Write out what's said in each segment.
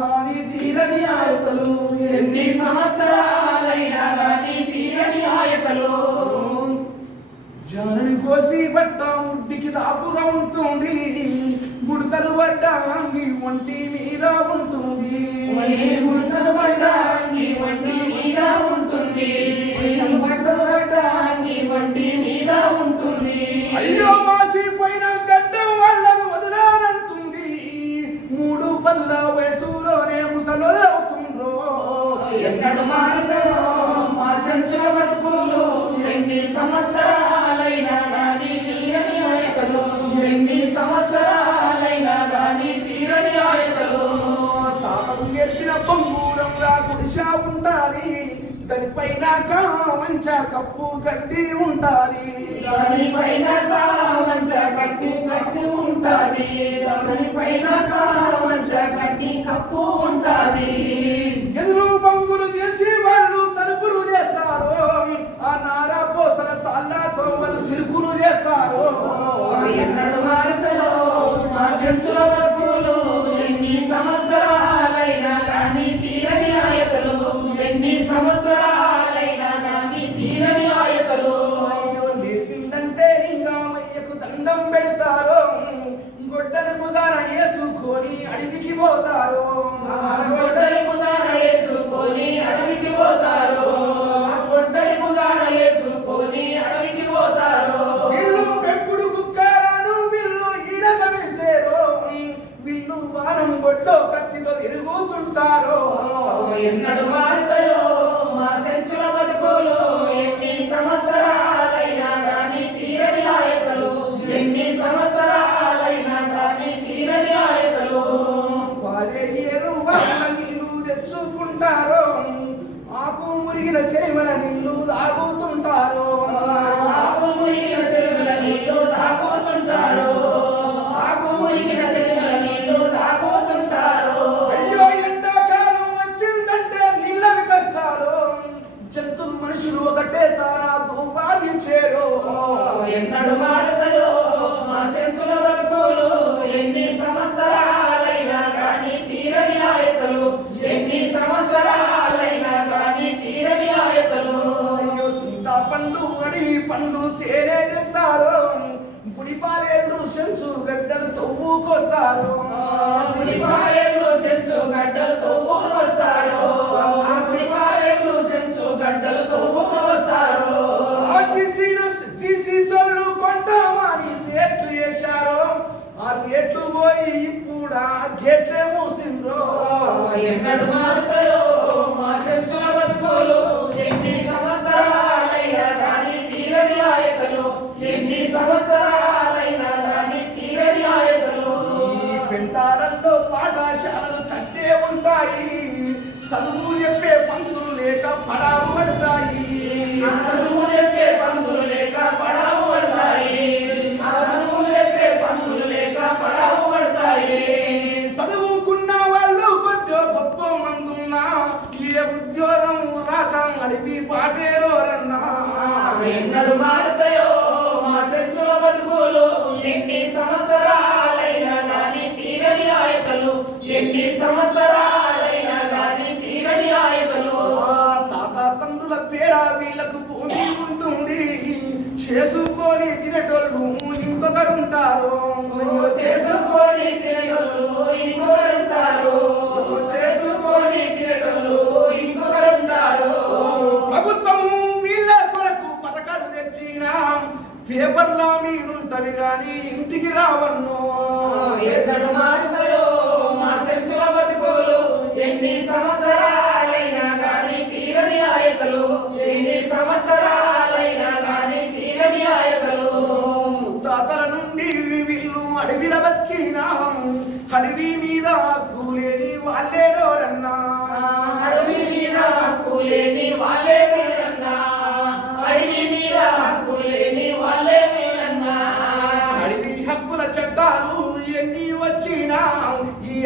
గాని తీరని ఆయతలు. ఎన్ని సంవత్సరాలైనా గాని తీరని ఆయతలు. జనని కోసి బట్ట ముడ్డికి దాపుగా ఉంటుంది. ముడతలు పడ్డ నీ ఒంటి ఎన్నడు మారుతాయో మా సంచుల బతుకులు ఎన్ని సంవత్సరాలైనా గాని తీరని ఆయతలు ఎన్ని సంవత్సరాలైనా గాని తీరని ఆయతలు తాతకు నేర్పిన బంగూరంలా గుడిసా ఉండాలి. దానిపైన మంచ కప్పు గడ్డి ఉండాలి. దాని పైన కావంచ కట్టి కట్టు ఉంటాది దాని పైన కావంచ కట్టి కప్పు ఉంటాది దండం పెడతారు? గొడ్డలి ముదాన వేసుకొని అడవికి పోతారు? గొడ్డలి ముదాన వేసుకొని అడవికి పోతారు? గొడ్డలి ముదాన వేసుకొని అడవికి పోతారు? వీళ్ళు పెంపుడు కుక్కారాను వీళ్ళు ఈడక వేసేరు వీళ్ళు బాణం గొడ్లో కత్తితో తిరుగుతుంటారు? ఎన్నడు మారుతాయో అడవి పండ్లు తేనె తెస్తారు గుడిపాలేరు సెంచు గడ్డలు తవ్వుకొస్తారు. సెంచు గడ్డలు తవ్వుకొస్తారు. ఆ గుడిపాలెంలో సెంచు గడ్డలు తవ్వుకొస్తారు. ఆ జీసీలు జీసీసోళ్ళు కొంటామని రేట్లు వేశారు. ఆ రేట్లు పోయి ఇప్పుడు గేట్లే మూసిండ్రు. ఎన్నడు నడిపి పాటేరో పాటేరోరన్నా ఎన్నడు మారుతాయో మా సెంచుల బతుకులు ఎన్ని సంవత్సరాలైనా గాని తీరని ఆయతలు ఎన్ని సంవత్సరాలు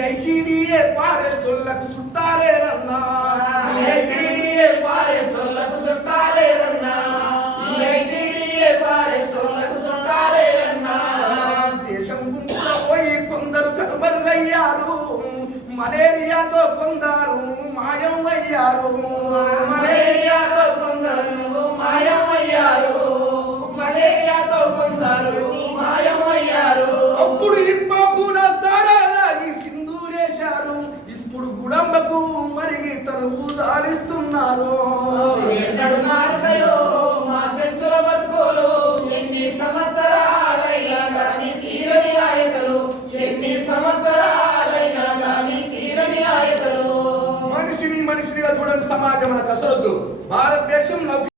ఐటీడీఏ ఫారెస్టులకు చుట్టాలేరన్నా. ఐటీడీఏ ఫారెస్టులకు చుట్టాలేరన్నా. ఈ ఐటీడీఏ ఫారెస్టులకు చుట్టాలేరన్నా. దేశం గుంపులో పోయి కొందరు కనుమరుగయ్యారు. మలేరియాతో కొందరు మాయం అయ్యారు మలేరియాతో గుడంబకు మరిగి తనువు దారిస్తున్నారు ఎన్నడు మారుతాయో మా శక్తుల బతుకోలు? ఎన్ని సంవత్సరాలైనా గాని తీరని ఆయతలు ఎన్ని సంవత్సరాలైనా గాని తీరని ఆయతలు మనిషిని మనిషినిగా చూడని సమాజం మన కసరొద్దు భారతదేశం లౌకిక